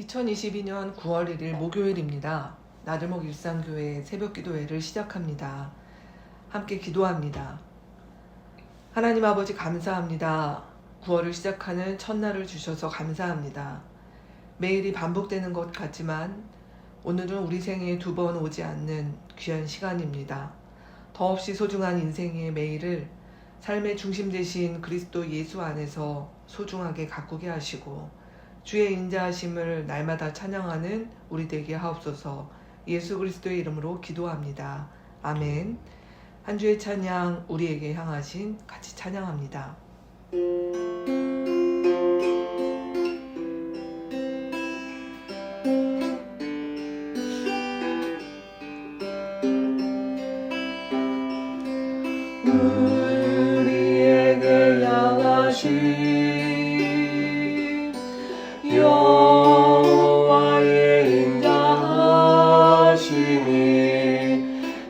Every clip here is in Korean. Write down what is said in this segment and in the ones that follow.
2022년 9월 1일 목요일입니다. 나들목 일상교회 새벽기도회를 시작합니다. 함께 기도합니다. 하나님 아버지 감사합니다. 9월을 시작하는 첫날을 주셔서 감사합니다. 매일이 반복되는 것 같지만 오늘은 우리 생에 두 번 오지 않는 귀한 시간입니다. 더없이 소중한 인생의 매일을 삶의 중심 되신 그리스도 예수 안에서 소중하게 가꾸게 하시고 주의 인자하심을 날마다 찬양하는 우리 되게 하옵소서. 예수 그리스도의 이름으로 기도합니다. 아멘. 한 주의 찬양 우리에게 향하신 같이 찬양합니다. 우리에게 향하신 여호와의 인자하심이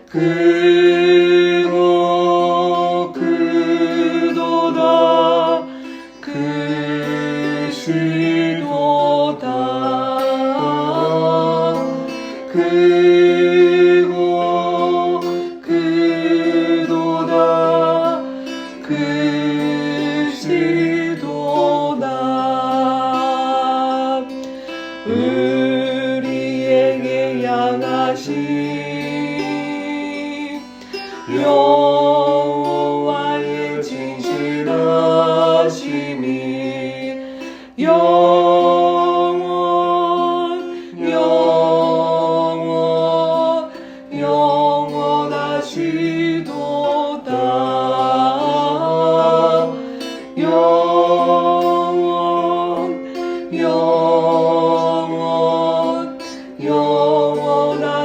크도다 우리에게 향하신 여호와의 진실하심이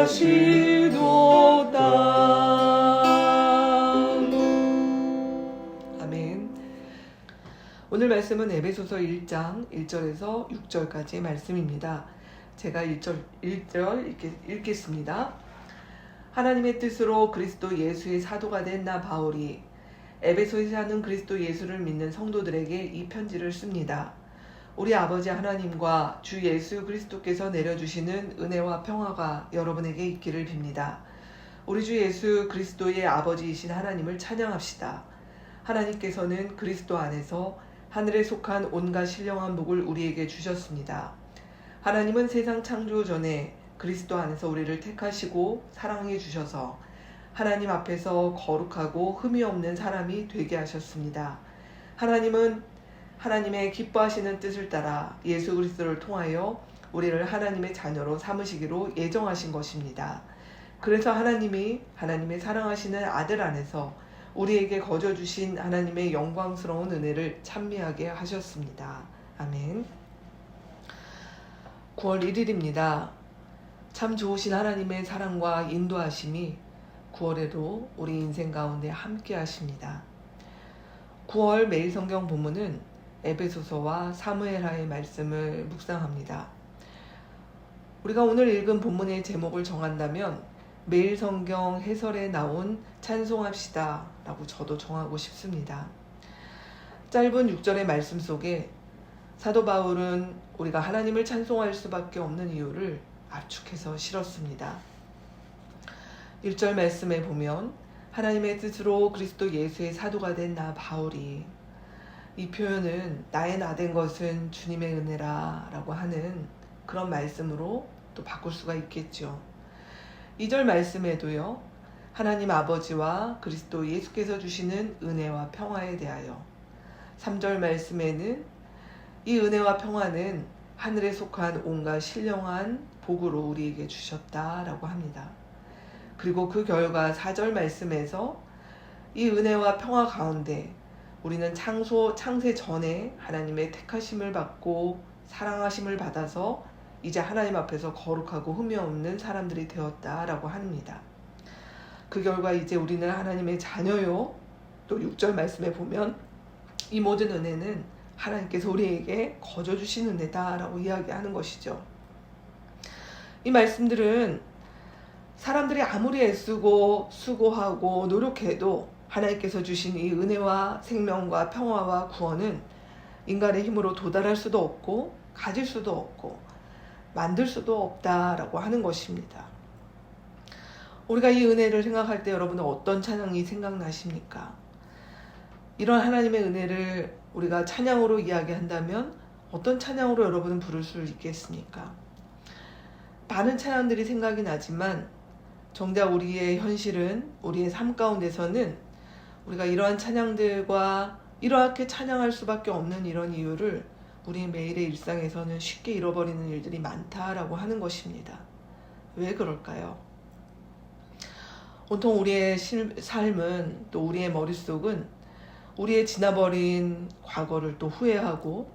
영원하시도다. 아멘. 오늘 말씀은 에베소서 1장 1절에서 6절까지의 말씀입니다. 제가 1절 읽겠습니다. 하나님의 뜻으로 그리스도 예수의 사도가 된 나 바울이 에베소에 사는 그리스도 예수를 믿는 성도들에게 이 편지를 씁니다. 우리 아버지 하나님과 주 예수 그리스도께서 내려주시는 은혜와 평화가 여러분에게 있기를 빕니다. 우리 주 예수 그리스도의 아버지이신 하나님을 찬양합시다. 하나님께서는 그리스도 안에서 하늘에 속한 온갖 신령한 복을 우리에게 주셨습니다. 하나님은 세상 창조 전에 그리스도 안에서 우리를 택하시고 사랑해 주셔서 하나님 앞에서 거룩하고 흠이 없는 사람이 되게 하셨습니다. 하나님은 하나님의 기뻐하시는 뜻을 따라 예수 그리스도를 통하여 우리를 하나님의 자녀로 삼으시기로 예정하신 것입니다. 그래서 하나님이 하나님의 사랑하시는 아들 안에서 우리에게 거저 주신 하나님의 영광스러운 은혜를 찬미하게 하셨습니다. 아멘. 9월 1일입니다. 참 좋으신 하나님의 사랑과 인도하심이 9월에도 우리 인생 가운데 함께 하십니다. 9월 매일 성경 본문은 에베소서와 사무엘하의 말씀을 묵상합니다. 우리가 오늘 읽은 본문의 제목을 정한다면 매일 성경 해설에 나온 찬송합시다 라고 저도 정하고 싶습니다. 짧은 6절의 말씀 속에 사도 바울은 우리가 하나님을 찬송할 수밖에 없는 이유를 압축해서 실었습니다. 1절 말씀에 보면 하나님의 뜻으로 그리스도 예수의 사도가 된 나 바울이, 이 표현은 나의 나 된 것은 주님의 은혜라 라고 하는 그런 말씀으로 또 바꿀 수가 있겠죠. 2절 말씀에도요, 하나님 아버지와 그리스도 예수께서 주시는 은혜와 평화에 대하여, 3절 말씀에는 이 은혜와 평화는 하늘에 속한 온갖 신령한 복으로 우리에게 주셨다라고 합니다. 그리고 그 결과 4절 말씀에서 이 은혜와 평화 가운데 우리는 창세 전에 하나님의 택하심을 받고 사랑하심을 받아서 이제 하나님 앞에서 거룩하고 흠이 없는 사람들이 되었다라고 합니다. 그 결과 이제 우리는 하나님의 자녀요. 또 6절 말씀에 보면 이 모든 은혜는 하나님께서 우리에게 거저 주신 은혜다라고 이야기하는 것이죠. 이 말씀들은 사람들이 아무리 애쓰고 수고하고 노력해도 하나님께서 주신 이 은혜와 생명과 평화와 구원은 인간의 힘으로 도달할 수도 없고 가질 수도 없고 만들 수도 없다라고 하는 것입니다. 우리가 이 은혜를 생각할 때 여러분은 어떤 찬양이 생각나십니까? 이런 하나님의 은혜를 우리가 찬양으로 이야기한다면 어떤 찬양으로 여러분은 부를 수 있겠습니까? 많은 찬양들이 생각이 나지만 정작 우리의 현실은, 우리의 삶 가운데서는 우리가 이러한 찬양들과 이렇게 찬양할 수밖에 없는 이런 이유를 우리 매일의 일상에서는 쉽게 잃어버리는 일들이 많다라고 하는 것입니다. 왜 그럴까요? 온통 우리의 삶은, 또 우리의 머릿속은 우리의 지나버린 과거를 또 후회하고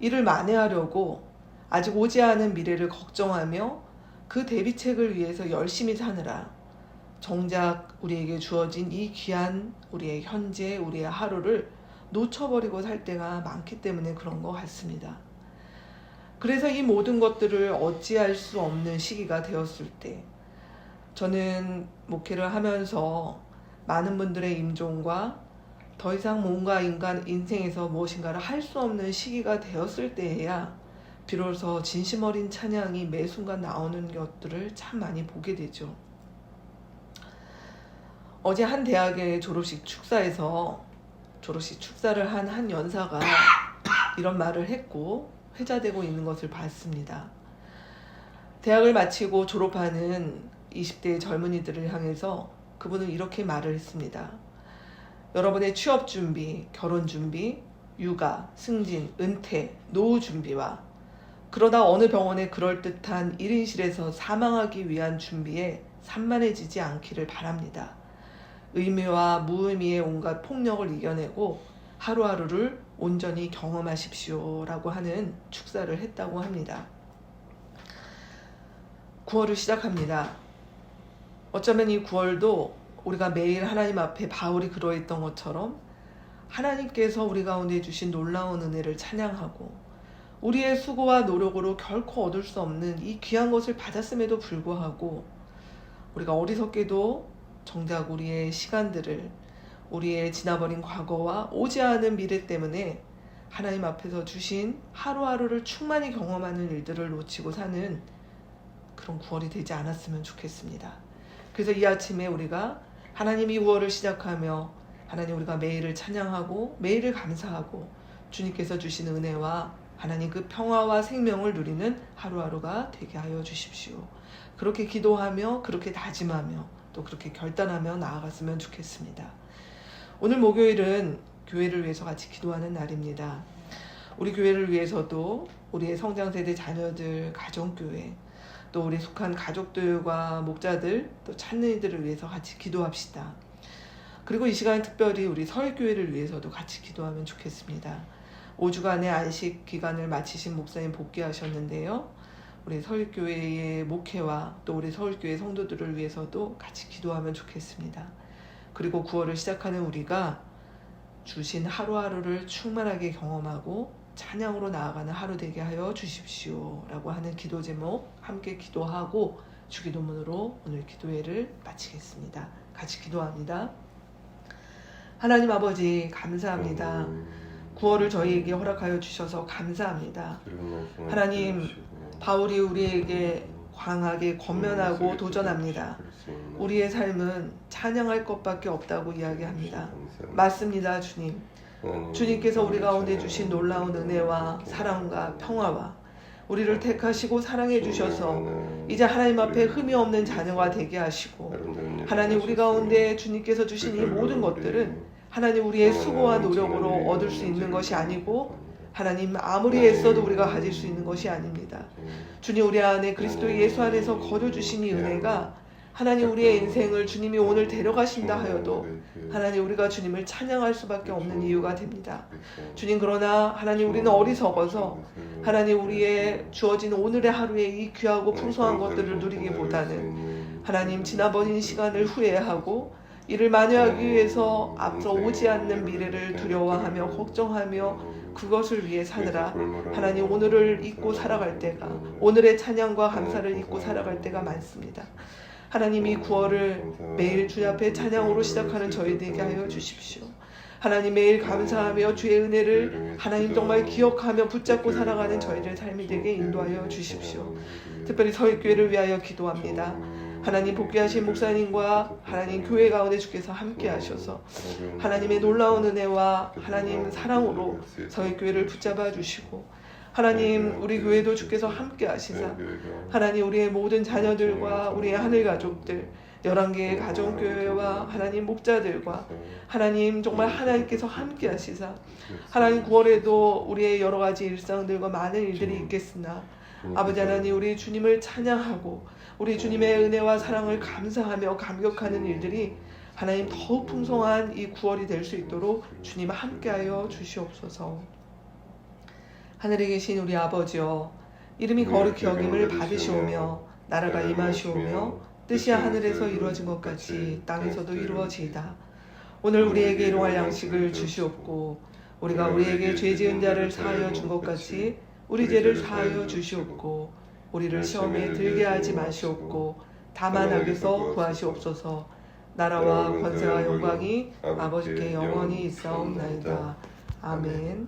이를 만회하려고 아직 오지 않은 미래를 걱정하며 그 대비책을 위해서 열심히 사느라 정작 우리에게 주어진 이 귀한 우리의 현재, 우리의 하루를 놓쳐버리고 살 때가 많기 때문에 그런 것 같습니다. 그래서 이 모든 것들을 어찌할 수 없는 시기가 되었을 때, 저는 목회를 하면서 많은 분들의 임종과 더 이상 뭔가 인생에서 무엇인가를 할 수 없는 시기가 되었을 때에야 비로소 진심 어린 찬양이 매 순간 나오는 것들을 참 많이 보게 되죠. 어제 한 대학의 졸업식 축사에서 졸업식 축사를 한 연사가 이런 말을 했고 회자되고 있는 것을 봤습니다. 대학을 마치고 졸업하는 20대 젊은이들을 향해서 그분은 이렇게 말을 했습니다. 여러분의 취업 준비, 결혼 준비, 육아, 승진, 은퇴, 노후 준비와 그러다 어느 병원의 그럴듯한 1인실에서 사망하기 위한 준비에 산만해지지 않기를 바랍니다. 의미와 무의미의 온갖 폭력을 이겨내고 하루하루를 온전히 경험하십시오 라고 하는 축사를 했다고 합니다. 9월을 시작합니다. 어쩌면 이 9월도 우리가 매일 하나님 앞에 바울이 그러했던 것처럼 하나님께서 우리 가운데 주신 놀라운 은혜를 찬양하고 우리의 수고와 노력으로 결코 얻을 수 없는 이 귀한 것을 받았음에도 불구하고 우리가 어리석게도 정작 우리의 시간들을, 우리의 지나버린 과거와 오지 않은 미래 때문에 하나님 앞에서 주신 하루하루를 충만히 경험하는 일들을 놓치고 사는 그런 9월이 되지 않았으면 좋겠습니다. 그래서 이 아침에 우리가 하나님이 9월을 시작하며 하나님 우리가 매일을 찬양하고 매일을 감사하고 주님께서 주신 은혜와 하나님 그 평화와 생명을 누리는 하루하루가 되게 하여 주십시오. 그렇게 기도하며 그렇게 다짐하며 또 그렇게 결단하며 나아갔으면 좋겠습니다. 오늘 목요일은 교회를 위해서 같이 기도하는 날입니다. 우리 교회를 위해서도 우리의 성장세대 자녀들, 가정교회, 또 우리 속한 가족들과 목자들, 또 찾는 이들을 위해서 같이 기도합시다. 그리고 이 시간 특별히 우리 서울교회를 위해서도 같이 기도하면 좋겠습니다. 5주간의 안식 기간을 마치신 목사님 복귀하셨는데요. 우리 서울교회의 목회와 또 우리 서울교회 성도들을 위해서도 같이 기도하면 좋겠습니다. 그리고 9월을 시작하는 우리가 주신 하루하루를 충만하게 경험하고 찬양으로 나아가는 하루 되게 하여 주십시오 라고 하는 기도 제목 함께 기도하고 주기도문으로 오늘 기도회를 마치겠습니다. 같이 기도합니다. 하나님 아버지 감사합니다. 9월을 저희에게 허락하여 주셔서 감사합니다. 하나님, 바울이 우리에게 광하게 권면하고 도전합니다. 우리의 삶은 찬양할 것밖에 없다고 이야기합니다. 맞습니다, 주님. 주님께서 우리 가운데 주신 놀라운 은혜와 사랑과 평화와 우리를 택하시고 사랑해 주셔서 이제 하나님 앞에 흠이 없는 자녀가 되게 하시고 하나님 우리 가운데 주님께서 주신 이 모든 것들은 하나님 우리의 수고와 노력으로 얻을 수 있는 것이 아니고 하나님 아무리 애써도 우리가 가질 수 있는 것이 아닙니다. 주님 우리 안에 그리스도 예수 안에서 거둬주신 이 은혜가 하나님 우리의 인생을 주님이 오늘 데려가신다 하여도 하나님 우리가 주님을 찬양할 수밖에 없는 이유가 됩니다. 주님 그러나 하나님 우리는 어리석어서 하나님 우리의 주어진 오늘의 하루에 이 귀하고 풍성한 것들을 누리기보다는 하나님 지나버린 시간을 후회하고 이를 만회하기 위해서 앞서 오지 않는 미래를 두려워하며 걱정하며 그것을 위해 사느라 하나님 오늘을 잊고 살아갈 때가 오늘의 찬양과 감사를 잊고 살아갈 때가 많습니다. 하나님이 9월을 매일 주님 앞에 찬양으로 시작하는 저희들에게 하여 주십시오. 하나님 매일 감사하며 주의 은혜를 하나님 정말 기억하며 붙잡고 살아가는 저희들 삶이 되게 인도하여 주십시오. 특별히 서울교회를 위하여 기도합니다. 하나님 복귀하신 목사님과 하나님 교회 가운데 주께서 함께 하셔서 하나님의 놀라운 은혜와 하나님 사랑으로 서울교회를 붙잡아 주시고 하나님 우리 교회도 주께서 함께 하시사 하나님 우리의 모든 자녀들과 우리의 하늘 가족들 11개의 가정교회와 하나님 목자들과 하나님 정말 하나님께서 함께 하시사 하나님 9월에도 우리의 여러 가지 일상들과 많은 일들이 있겠으나 아버지 하나님 우리 주님을 찬양하고 우리 주님의 은혜와 사랑을 감사하며 감격하는 일들이 하나님 더욱 풍성한 이 9월이 될 수 있도록 주님 함께하여 주시옵소서. 하늘에 계신 우리 아버지여 이름이 거룩히 여김을 받으시오며 나라가 임하시오며 뜻이 하늘에서 이루어진 것 같이 땅에서도 이루어지이다. 오늘 우리에게 일용할 양식을 주시옵고 우리가 우리에게 죄 지은 자를 사하여 준 것 같이 우리 죄를 사하여 주시옵고 우리를 시험에 들게 하지 마시옵고 다만 악에서 구하시옵소서. 나라와 권세와 영광이 아버지께 영원히 있사옵나이다. 아멘.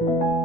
니다